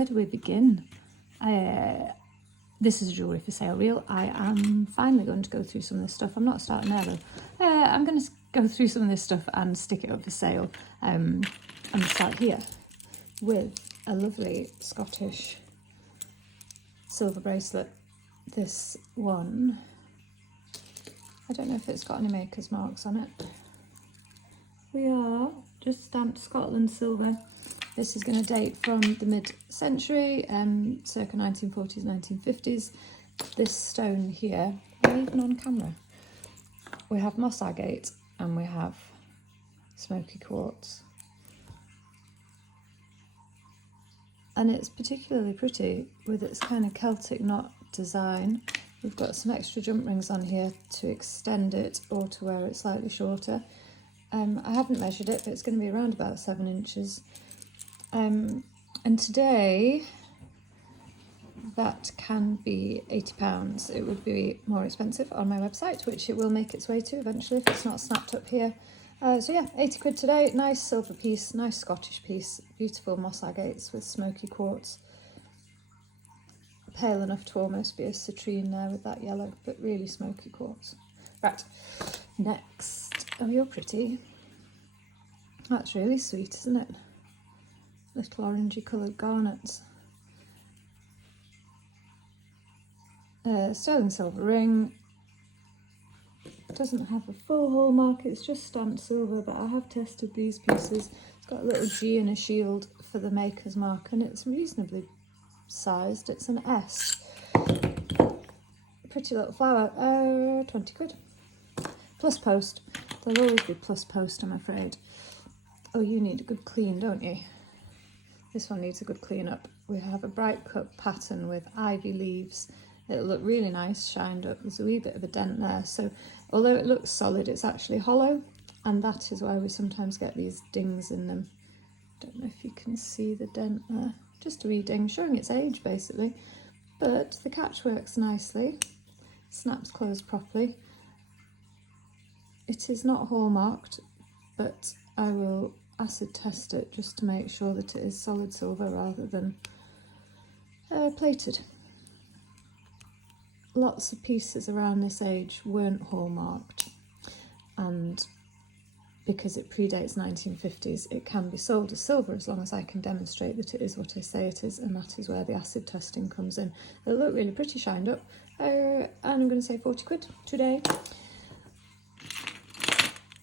Where do we begin? This is a jewellery for sale reel. I am finally going to go through some of this stuff. I'm not starting there though. I'm going to go through some of this stuff and stick it up for sale. I'm going to start here with a lovely Scottish silver bracelet. This one, I don't know if it's got any maker's marks on it. We are just stamped Scotland silver. This is going to date from the mid-century, circa 1940s, 1950s. This stone here, even on camera, we have moss agate and we have smoky quartz. And it's particularly pretty with its kind of Celtic knot design. We've got some extra jump rings on here to extend it or to wear it slightly shorter. I haven't measured it, but it's going to be around about 7 inches. And today that can be £80. It would be more expensive on my website, which it will make its way to eventually if it's not snapped up here. So yeah, 80 quid today. Nice silver piece, nice Scottish piece, beautiful moss agates with smoky quartz. Pale enough to almost be a citrine there with that yellow, but really smoky quartz. Right, next. Oh, you're pretty. That's really sweet, isn't it? Little orangey coloured garnets. Sterling silver ring. It doesn't have a full hallmark, it's just stamped silver, but I have tested these pieces. It's got a little G and a shield for the maker's mark, and it's reasonably sized. It's an S. Pretty little flower. 20 quid. Plus post. There'll always be plus post, I'm afraid. Oh, you need a good clean, don't you? This one needs a good clean up. We have a bright cut pattern with ivy leaves. It'll look really nice, shined up. There's a wee bit of a dent there. So although it looks solid, it's actually hollow. And that is why we sometimes get these dings in them. Don't know if you can see the dent there. Just a wee ding, showing its age basically. But the catch works nicely. Snaps closed properly. It is not hallmarked, but I will acid test it just to make sure that it is solid silver rather than plated. Lots of pieces around this age weren't hallmarked, and because it predates 1950s, it can be sold as silver as long as I can demonstrate that it is what I say it is, and that is where the acid testing comes in. It'll look really pretty shined up, and I'm going to say 40 quid today.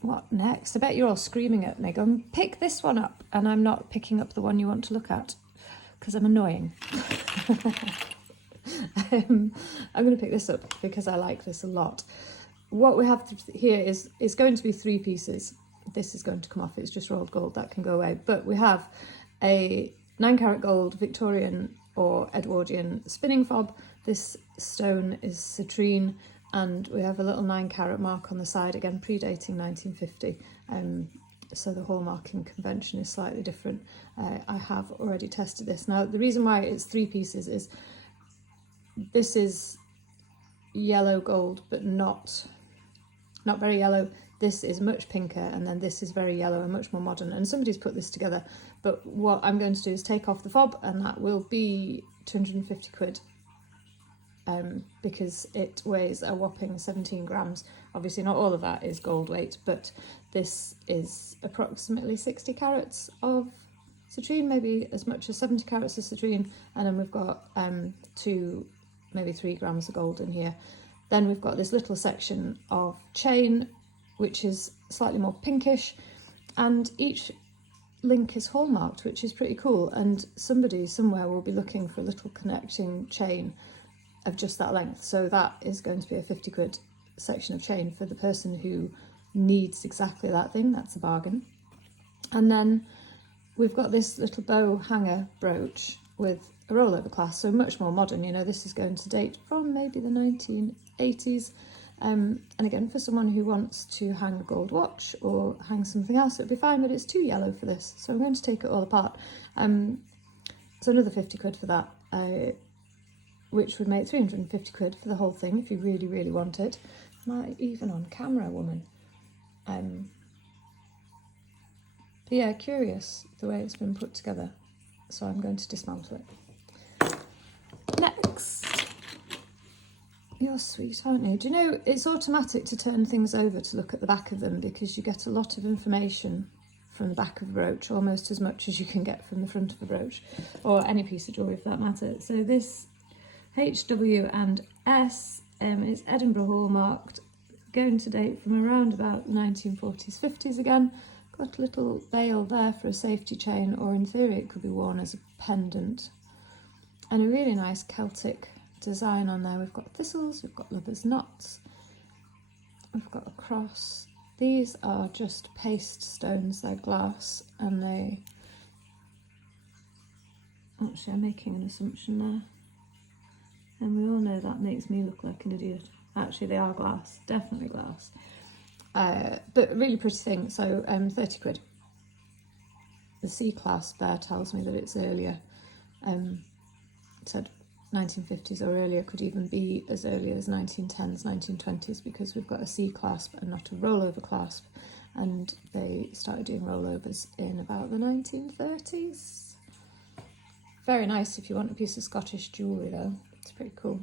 What next? I bet you're all screaming at me, going, pick this one up, and I'm not picking up the one you want to look at, because I'm annoying. I'm going to pick this up because I like this a lot. What we have here is going to be 3 pieces. This is going to come off, it's just rolled gold, that can go away. But we have a 9 carat gold Victorian or Edwardian spinning fob. This stone is citrine, and we have a little 9 carat mark on the side, again predating 1950. So the hallmarking convention is slightly different. I have already tested this. Now the reason why it's 3 pieces is this is yellow gold, but not very yellow. This is much pinker, and then this is very yellow and much more modern, and somebody's put this together. But what I'm going to do is take off the fob, and that will be 250 quid. Because it weighs a whopping 17 grams. Obviously not all of that is gold weight, but this is approximately 60 carats of citrine, maybe as much as 70 carats of citrine, and then we've got 2, maybe 3 grams of gold in here. Then we've got this little section of chain, which is slightly more pinkish, and each link is hallmarked, which is pretty cool, and somebody somewhere will be looking for a little connecting chain of just that length. So that is going to be a 50 quid section of chain for the person who needs exactly that thing. That's a bargain. And then we've got this little bow hanger brooch with a rollover clasp, so much more modern. You know, this is going to date from maybe the 1980s. And again, for someone who wants to hang a gold watch or hang something else, it'd be fine, but it's too yellow for this. So I'm going to take it all apart. So another 50 quid for that. Which would make 350 quid for the whole thing if you really, really want it. Not even on camera, woman. But yeah, curious the way it's been put together. So I'm going to dismantle it. Next, you're sweet, aren't you? Do you know, it's automatic to turn things over to look at the back of them because you get a lot of information from the back of a brooch, almost as much as you can get from the front of a brooch, or any piece of jewellery for that matter. So this HW and S is Edinburgh hallmarked, going to date from around about 1940s, 50s again. Got a little veil there for a safety chain, or in theory it could be worn as a pendant. And a really nice Celtic design on there. We've got thistles, we've got lovers' knots, we've got a cross. These are just paste stones, they're glass, and they... Actually, I'm making an assumption there. And we all know that makes me look like an idiot. Actually, they are glass, definitely glass. But a really pretty thing, so 30 quid. The C clasp there tells me that it's earlier. It said 1950s or earlier, could even be as early as 1910s, 1920s, because we've got a C clasp and not a rollover clasp. And they started doing rollovers in about the 1930s. Very nice if you want a piece of Scottish jewellery though, it's pretty cool.